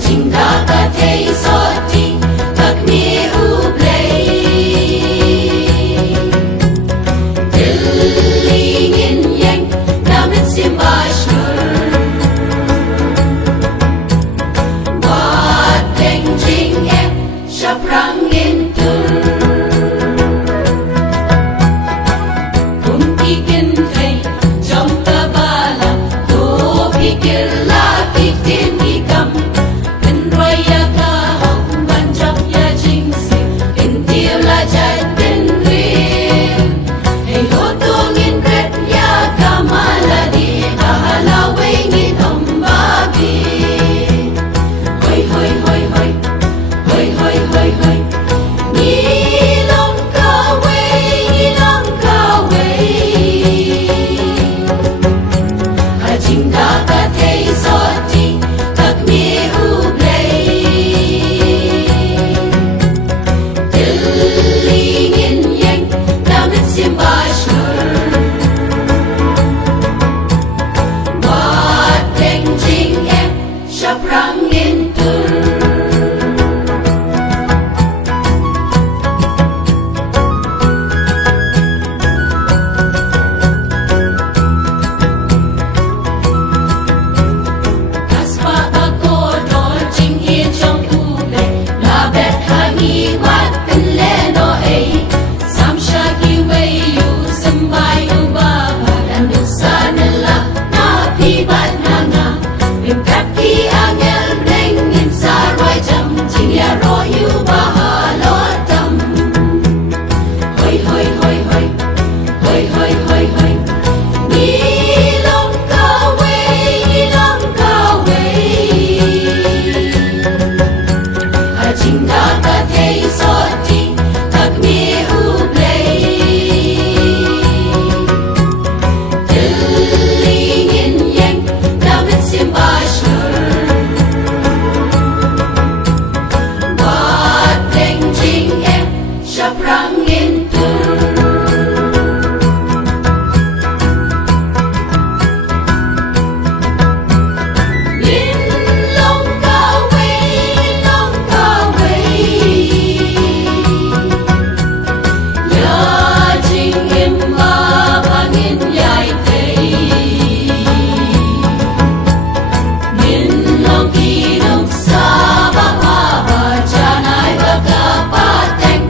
Jinda ka te soti tak mi ublay Dilingin yang namin si Bashur Wateng jing em siaprangin tur Kumpikin kay jam kabala to pikir lagi tin ikam Raya ka hong banjak ya jingsi Intil la jadin rin Hey hotongin kret ya kamaladi Kahalawingin ang bagi Hoy hoy hoy hoy Hoy hoy hoy hoy Nilong kaway Nilong kaway Hajingda ka te soti Tak mi Siaprangin tur Kaspa ako doon jingin jong ube Labet hangi wat penleno ay Samsya giway yu sembay ubaba Dan dusa nila napibat na nga Bimkat ki angel blingin sarway jam Jingya royu bahalotam Hoy hoy hoy hoy Hoy hoy hoy hoy Nilong kaway Nilong kaway Hajingda ka te soti Tak mi ublay Dilingin yang namin si Bashur Wateng jing em siaprangin tur Nilong kaway Nilong kaway Ya jing em mabangin yay tay Nilong kinong sa bahaba Janay bagapateng